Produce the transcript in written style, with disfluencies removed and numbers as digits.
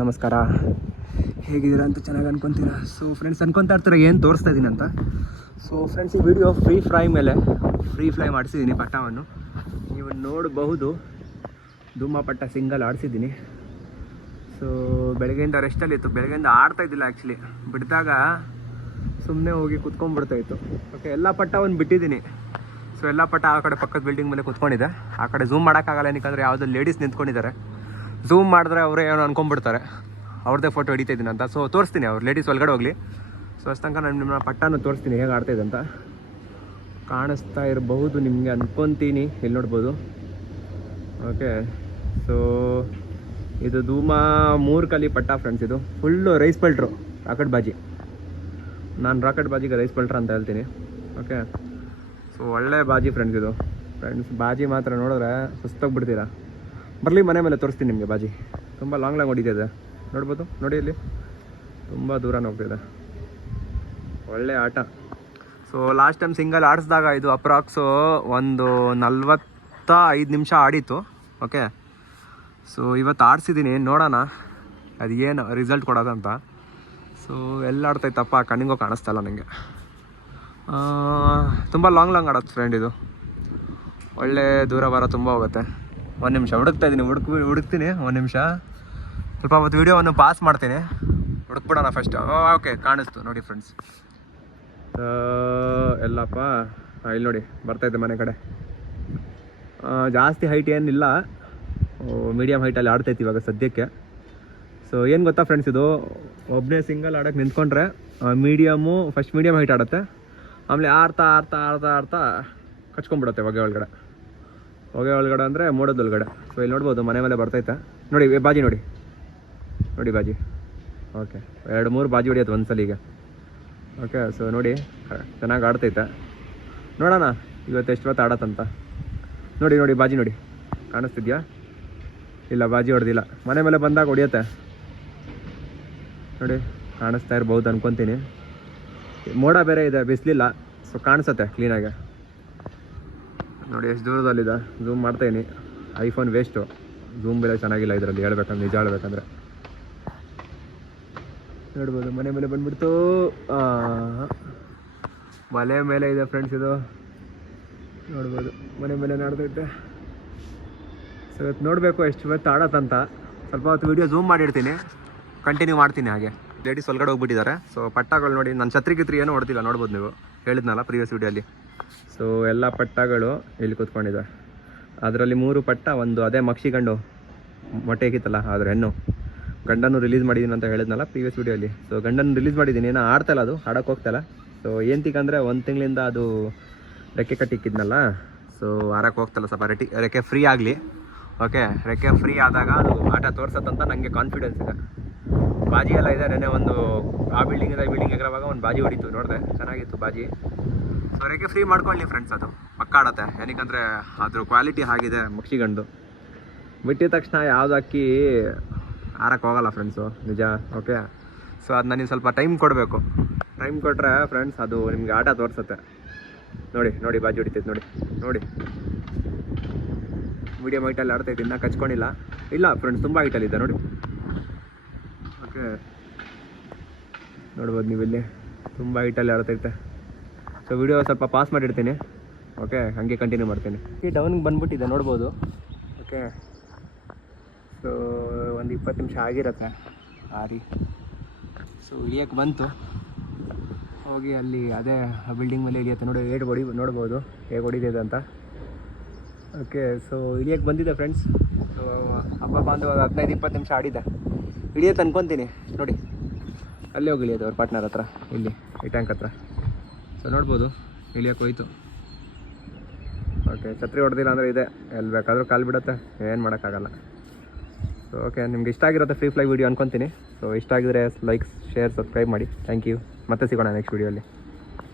ನಮಸ್ಕಾರ. ಹೇಗಿದ್ದೀರಾ ಅಂತ ಚೆನ್ನಾಗಿ ಅನ್ಕೊತೀರಾ. ಸೊ ಫ್ರೆಂಡ್ಸ್ ಅನ್ಕೊತಾ ಇರ್ತಾರೆ ಏನು ತೋರಿಸ್ತಾ ಇದ್ದೀನಿ ಅಂತ. ಸೊ ಫ್ರೆಂಡ್ಸ್ ಈ ವಿಡಿಯೋ ಫ್ರೀ ಫ್ಲೈ ಮಾಡಿಸಿದ್ದೀನಿ ಪಟ್ಟವನ್ನು. ನೀವು ನೋಡಬಹುದು ಧೂಮ ಪಟ್ಟ ಸಿಂಗಲ್ ಆಡಿಸಿದ್ದೀನಿ. ಸೊ ಬೆಳಗ್ಗೆಯಿಂದ ರೆಸ್ಟಲ್ಲಿತ್ತು, ಬೆಳಗ್ಗೆಯಿಂದ ಆಡ್ತಾ ಇದ್ದಿಲ್ಲ ಆ್ಯಕ್ಚುಲಿ. ಬಿಡಿದಾಗ ಸುಮ್ಮನೆ ಹೋಗಿ ಕುತ್ಕೊಂಡ್ಬಿಡ್ತಾಯಿತ್ತು. ಓಕೆ, ಎಲ್ಲ ಪಟ್ಟವನ್ನು ಬಿಟ್ಟಿದ್ದೀನಿ. ಸೊ ಎಲ್ಲ ಪಟ್ಟ ಆ ಕಡೆ ಪಕ್ಕದ ಬಿಲ್ಡಿಂಗ್ ಮೇಲೆ ಕುತ್ಕೊಂಡಿದೆ. ಆ ಕಡೆ ಝೂಮ್ ಮಾಡೋಕ್ಕಾಗಲ್ಲ, ಏನಕ್ಕೆ ಯಾವುದೋ ಲೇಡೀಸ್ ನಿಂತ್ಕೊಂಡಿದ್ದಾರೆ. ಝೂಮ್ ಮಾಡಿದ್ರೆ ಅವರೇ ಏನೋ ಅನ್ಕೊಂಡ್ಬಿಡ್ತಾರೆ ಅವ್ರದ್ದೇ ಫೋಟೋ ಹಿಡಿತಾಯಿದ್ದೀನಿ ಅಂತ. ಸೊ ತೋರಿಸ್ತೀನಿ, ಅವ್ರು ಲೇಡೀಸ್ ಒಳಗಡೆ ಹೋಗಲಿ. ಸೊ ಅಷ್ಟು ತನಕ ನಾನು ನಿಮ್ಮ ಪಟ್ಟನ ತೋರಿಸ್ತೀನಿ ಹೇಗೆ ಆಡ್ತಾಯಿದೆ ಅಂತ. ಕಾಣಿಸ್ತಾ ಇರಬಹುದು ನಿಮಗೆ ಅನ್ಕೊತೀನಿ, ಇಲ್ಲಿ ನೋಡ್ಬೋದು. ಓಕೆ, ಸೊ ಇದು ಧೂಮ 3 ಕಲಿ ಪಟ್ಟ ಫ್ರೆಂಡ್ಸ್. ಇದು ಫುಲ್ಲು ರೈಸ್ ಪಲ್ಟ್ರು, ರಾಕೆಟ್ ಬಾಜಿ. ನಾನು ರಾಕೆಟ್ ಬಾಜಿಗೆ ರೈಸ್ ಪಲ್ಟ್ರ ಅಂತ ಹೇಳ್ತೀನಿ. ಓಕೆ, ಸೊ ಒಳ್ಳೆ ಬಾಜಿ ಫ್ರೆಂಡ್ಸ್ ಇದು. ಫ್ರೆಂಡ್ಸ್ ಬಾಜಿ ಮಾತ್ರ ನೋಡಿದ್ರೆ ಸುಸ್ತಾಗ್ಬಿಡ್ತೀರಾ. ಬರಲಿ ಮನೆ ಮೇಲೆ ತೋರಿಸ್ತೀನಿ ನಿಮಗೆ ಬಾಜಿ. ತುಂಬ ಲಾಂಗ್ ಹೊಡಿತಿದೆ, ನೋಡ್ಬೋದು. ನೋಡಿ ಇಲ್ಲಿ ತುಂಬ ದೂರ ಹೋಗ್ತಿದೆ. ಒಳ್ಳೆ ಆಟ. ಸೊ ಲಾಸ್ಟ್ ಟೈಮ್ ಸಿಂಗಲ್ ಆಡಿಸಿದಾಗ ಇದು ಅಪ್ರಾಕ್ಸು ಒಂದು 45 ನಿಮಿಷ ಆಡಿತ್ತು. ಓಕೆ, ಸೊ ಇವತ್ತು ಆಡಿಸಿದ್ದೀನಿ, ನೋಡೋಣ ಅದು ಏನು ರಿಸಲ್ಟ್ ಕೊಡೋದಂತ. ಸೊ ಎಲ್ಲ ಆಡ್ತಾಯಿತ್ತಪ್ಪ, ಕಣ್ಣಿಗೂ ಕಾಣಿಸ್ತಲ್ಲ ನನಗೆ. ತುಂಬ ಲಾಂಗ್ ಆಡೋದು ಫ್ರೆಂಡ್ ಇದು. ಒಳ್ಳೆ ದೂರ ಬರೋ ತುಂಬ ಹೋಗುತ್ತೆ. 1 ನಿಮಿಷ ಹುಡುಕ್ತಾಯಿದ್ದೀನಿ, ಹುಡುಕ್ತೀನಿ 1 ನಿಮಿಷ. ಸ್ವಲ್ಪ ಹೊತ್ತು ವೀಡಿಯೋವನ್ನು ಪಾಸ್ ಮಾಡ್ತೀನಿ, ಹುಡುಕ್ಬಿಡೋಣ ಫಸ್ಟ್. ಓಕೆ, ಕಾಣಿಸ್ತು ನೋಡಿ ಫ್ರೆಂಡ್ಸ್. ಎಲ್ಲಪ್ಪ ಇಲ್ಲಿ ನೋಡಿ ಬರ್ತಾಯಿದ್ದೆ ಮನೆ ಕಡೆ. ಜಾಸ್ತಿ ಹೈಟ್ ಏನಿಲ್ಲ, ಮೀಡಿಯಮ್ ಹೈಟಲ್ಲಿ ಆಡ್ತೈತಿ ಇವಾಗ ಸದ್ಯಕ್ಕೆ. ಸೊ ಏನು ಗೊತ್ತಾ ಫ್ರೆಂಡ್ಸ್, ಇದು ಒಬ್ಬನೇ ಸಿಂಗಲ್ ಆಡೋಕ್ಕೆ ನಿಂತ್ಕೊಂಡ್ರೆ ಫಸ್ಟ್ ಮೀಡಿಯಮ್ ಹೈಟ್ ಆಡುತ್ತೆ. ಆಮೇಲೆ ಆಡ್ತಾ ಆಡ್ತಾ ಆಡ್ತಾ ಆಡ್ತಾ ಕಚ್ಕೊಂಡ್ಬಿಡುತ್ತೆ ಹೊಗೆ ಒಳಗಡೆ ಅಂದರೆ ಮೋಡದೊಳಗಡೆ. ಸೊ ಇಲ್ಲಿ ನೋಡ್ಬೋದು ಮನೆ ಮೇಲೆ ಬರ್ತೈತೆ ನೋಡಿ ಬಾಜಿ. ನೋಡಿ ಬಾಜಿ. ಓಕೆ, 2-3 ಬಾಜಿ ಹೊಡಿಯೋದು ಒಂದ್ಸಲಿಗೆ. ಓಕೆ, ಸೊ ನೋಡಿ ಚೆನ್ನಾಗಿ ಆಡ್ತೈತೆ. ನೋಡೋಣ ಇವತ್ತು ಎಷ್ಟು ಹೊತ್ತು ಆಡತ್ತಂತ. ನೋಡಿ ಬಾಜಿ ನೋಡಿ, ಕಾಣಿಸ್ತಿದ್ಯಾ? ಇಲ್ಲ, ಬಾಜಿ ಹೊಡೆದಿಲ್ಲ. ಮನೆ ಮೇಲೆ ಬಂದಾಗ ಹೊಡಿಯತ್ತೆ ನೋಡಿ, ಕಾಣಿಸ್ತಾ ಇರ್ಬೋದು ಅನ್ಕೊತೀನಿ. ಮೋಡ ಬೇರೆ ಇದೆ, ಬಿಸಿಲಿಲ್ಲ, ಸೊ ಕಾಣಿಸುತ್ತೆ ಕ್ಲೀನಾಗಿ. ನೋಡಿ ಎಷ್ಟು ದೂರದಲ್ಲಿದೆ, ಝೂಮ್ ಮಾಡ್ತಾಯಿನಿ. ಐಫೋನ್ ವೇಸ್ಟು, ಝೂಮ್ ಬೇರೆ ಚೆನ್ನಾಗಿಲ್ಲ ಇದರಲ್ಲಿ ನಿಜ ಹೇಳ್ಬೇಕಂದ್ರೆ. ನೋಡ್ಬೋದು ಮನೆ ಮೇಲೆ ಬಂದ್ಬಿಡ್ತು. ಮನೆ ಮೇಲೆ ಇದೆ ಫ್ರೆಂಡ್ಸ್ ಇದು, ನೋಡ್ಬೋದು ಮನೆ ಮೇಲೆ ನಾಡ್ತೈತೆ. ಸೊ ಇವತ್ತು ನೋಡಬೇಕು ಎಷ್ಟು ಹೊತ್ತು ಆಡತ್ತಂತ. ಸ್ವಲ್ಪ ಹೊತ್ತು ವೀಡಿಯೋ ಝೂಮ್ ಮಾಡಿರ್ತೀನಿ, ಕಂಟಿನ್ಯೂ ಮಾಡ್ತೀನಿ ಹಾಗೆ. ಲೇಡೀಸ್ ಒಳಗಡೆ ಹೋಗ್ಬಿಟ್ಟಿದ್ದಾರೆ. ಸೊ ಪಟ್ಟಗಳು ನೋಡಿ, ನನ್ನ ಛತ್ರಿ ಏನೂ ಹೊಡ್ತಿಲ್ಲ, ನೋಡ್ಬೋದು ನೀವು, ಹೇಳಿದ್ನಲ್ಲ ಪ್ರೀವಿಯಸ್ ವೀಡಿಯೋಲ್ಲಿ. ಸೊ ಎಲ್ಲ ಪಟ್ಟಗಳು ಇಲ್ಲಿ ಕೂತ್ಕೊಂಡಿದೆ. ಅದರಲ್ಲಿ 3 ಪಟ್ಟ, ಒಂದು ಅದೇ ಮಕ್ಷಿಗಂಡು ಮೊಟ್ಟೆ ಇಕ್ಕಿತ್ತಲ್ಲ ಅದ್ರ ಹೆಣ್ಣು, ಗಂಡನ್ನು ರಿಲೀಸ್ ಮಾಡಿದ್ದೀನಿ ಅಂತ ಹೇಳಿದ್ನಲ್ಲ ಪ್ರೀವಿಯಸ್ ವೀಡಿಯೋಲ್ಲಿ. ಸೊ ಗಂಡನ್ನು ರಿಲೀಸ್ ಮಾಡಿದ್ದೀನಿ, ಏನೋ ಆಡ್ತಾಯಿಲ್ಲ, ಅದು ಆಡೋಕ್ಕೆ ಹೋಗ್ತಾಯಿಲ್ಲ. ಸೊ ಏನಂತಂದರೆ 1 ತಿಂಗಳಿಂದ ಅದು ರೆಕ್ಕೆ ಕಟ್ಟಿಕ್ಕಿದ್ನಲ್ಲ, ಸೊ ಆರಕ್ಕೆ ಹೋಗ್ತಲ್ಲ. ಸ್ವಲ್ಪ ರೆಕ್ಕೆ ಫ್ರೀ ಆಗಲಿ. ಓಕೆ, ರೆಕ್ಕೆ ಫ್ರೀ ಆದಾಗ ಅದು ಆಟ ತೋರ್ಸತ್ತಂತ ನನಗೆ ಕಾನ್ಫಿಡೆನ್ಸ್ ಇದೆ. ಬಾಜಿ ಎಲ್ಲ ಇದೆ. ನೆನೆ ಒಂದು ಆ ಬಿಲ್ಡಿಂಗಿಂದ ಈ ಬಿಲ್ಡಿಂಗ್ ಎಗರವಾಗ ಒಂದು ಬಾಜಿ ಹೊಡಿತು, ನೋಡಿದೆ, ಚೆನ್ನಾಗಿತ್ತು ಬಾಜಿ. ಸೊ ರೆಕ್ಕೆ ಫ್ರೀ ಮಾಡ್ಕೊಳ್ಳಿ ಫ್ರೆಂಡ್ಸ್, ಅದು ಪಕ್ಕ ಆಡತ್ತೆ. ಏನಕ್ಕಂದರೆ ಅದ್ರ ಕ್ವಾಲಿಟಿ ಆಗಿದೆ ಮಕ್ಷಿಗಂಡು. ಬಿಟ್ಟಿದ ತಕ್ಷಣ ಯಾವುದು ಅಕ್ಕಿ ಆರಕ್ಕೆ ಹೋಗಲ್ಲ ಫ್ರೆಂಡ್ಸು, ನಿಜ. ಓಕೆ, ಸೊ ಅದನ್ನ ನೀವು ಸ್ವಲ್ಪ ಟೈಮ್ ಕೊಡಬೇಕು. ಟೈಮ್ ಕೊಟ್ಟರೆ ಫ್ರೆಂಡ್ಸ್ ಅದು ನಿಮಗೆ ಆಟ ತೋರಿಸುತ್ತೆ. ನೋಡಿ ಬಾಜಿ ಹೊಡಿತೈತೆ ನೋಡಿ. ಮೀಡಿಯಮ್ ಹೈಟಲ್ಲಿ ಆಡ್ತೈತೆ, ಇನ್ನೂ ಕಚ್ಕೊಂಡಿಲ್ಲ. ಇಲ್ಲ ಫ್ರೆಂಡ್ಸ್, ತುಂಬ ಹೈಟಲ್ಲಿದೆ ನೋಡಿ. ಓಕೆ, ನೋಡ್ಬೋದು ನೀವು ಇಲ್ಲಿ ತುಂಬ ಹೈಟಲ್ಲಿ ಆಡ್ತೈತೆ. ಸೊ ವಿಡಿಯೋ ಸ್ವಲ್ಪ ಪಾಸ್ ಮಾಡಿರ್ತೀನಿ. ಓಕೆ, ಹಾಗೆ ಕಂಟಿನ್ಯೂ ಮಾಡ್ತೀನಿ. ಈ ಡೌನ್ಗೆ ಬಂದ್ಬಿಟ್ಟಿದೆ, ನೋಡ್ಬೋದು. ಓಕೆ, ಸೊ ಒಂದು 20 ನಿಮಿಷ ಆಗಿರುತ್ತೆ ಆರಿ. ಸೊ ಇಳಿಯೋಕ್ಕೆ ಬಂತು, ಹೋಗಿ ಅಲ್ಲಿ ಅದೇ ಬಿಲ್ಡಿಂಗ್ ಮೇಲೆ ಇಳಿಯುತ್ತೆ ನೋಡಿ. ನೋಡ್ಬೋದು ಹೇಗೆ ಹೊಡಿತಿದೆ ಅಂತ. ಓಕೆ, ಸೊ ಇಳಿಯೋಕ್ಕೆ ಬಂದಿದೆ ಫ್ರೆಂಡ್ಸ್. ಸೊ ಹಬ್ಬ ಬಂದು 15-20 ನಿಮಿಷ ಆಡಿದೆ. ಇಳಿಯುತ್ತೆ ಅನ್ಕೊತೀನಿ ನೋಡಿ. ಅಲ್ಲೇ ಹೋಗಿ ಇಳಿಯೋದು ಅವ್ರ ಪಾರ್ಟ್ನರ್ ಹತ್ರ, ಇಲ್ಲಿ ಈ ಟ್ಯಾಂಕ್ ಹತ್ರ. ಸೊ ನೋಡ್ಬೋದು ಇಳಿಯೋಕ್ಕೆ ಹೋಯ್ತು. ಓಕೆ, ಛತ್ರಿ ಹೊಡೆದಿಲ್ಲ ಅಂದರೆ ಇದೆ, ಎಲ್ಲಿ ಬೇಕಾದರೂ ಕಾಲು ಬಿಡುತ್ತೆ, ಏನು ಮಾಡೋಕ್ಕಾಗಲ್ಲ. ಸೊ ಓಕೆ, ನಿಮ್ಗೆ ಇಷ್ಟ ಆಗಿರುತ್ತೆ ಫ್ರೀ ಫ್ಲೈ ವೀಡಿಯೋ ಅನ್ಕೊತೀನಿ. ಸೊ ಇಷ್ಟ ಆಗಿದ್ರೆ ಲೈಕ್, ಶೇರ್, ಸಬ್ಸ್ಕ್ರೈಬ್ ಮಾಡಿ. Thank you. ಮತ್ತೆ ಸಿಗೋಣ ನೆಕ್ಸ್ಟ್ ವೀಡಿಯೋಲ್ಲಿ.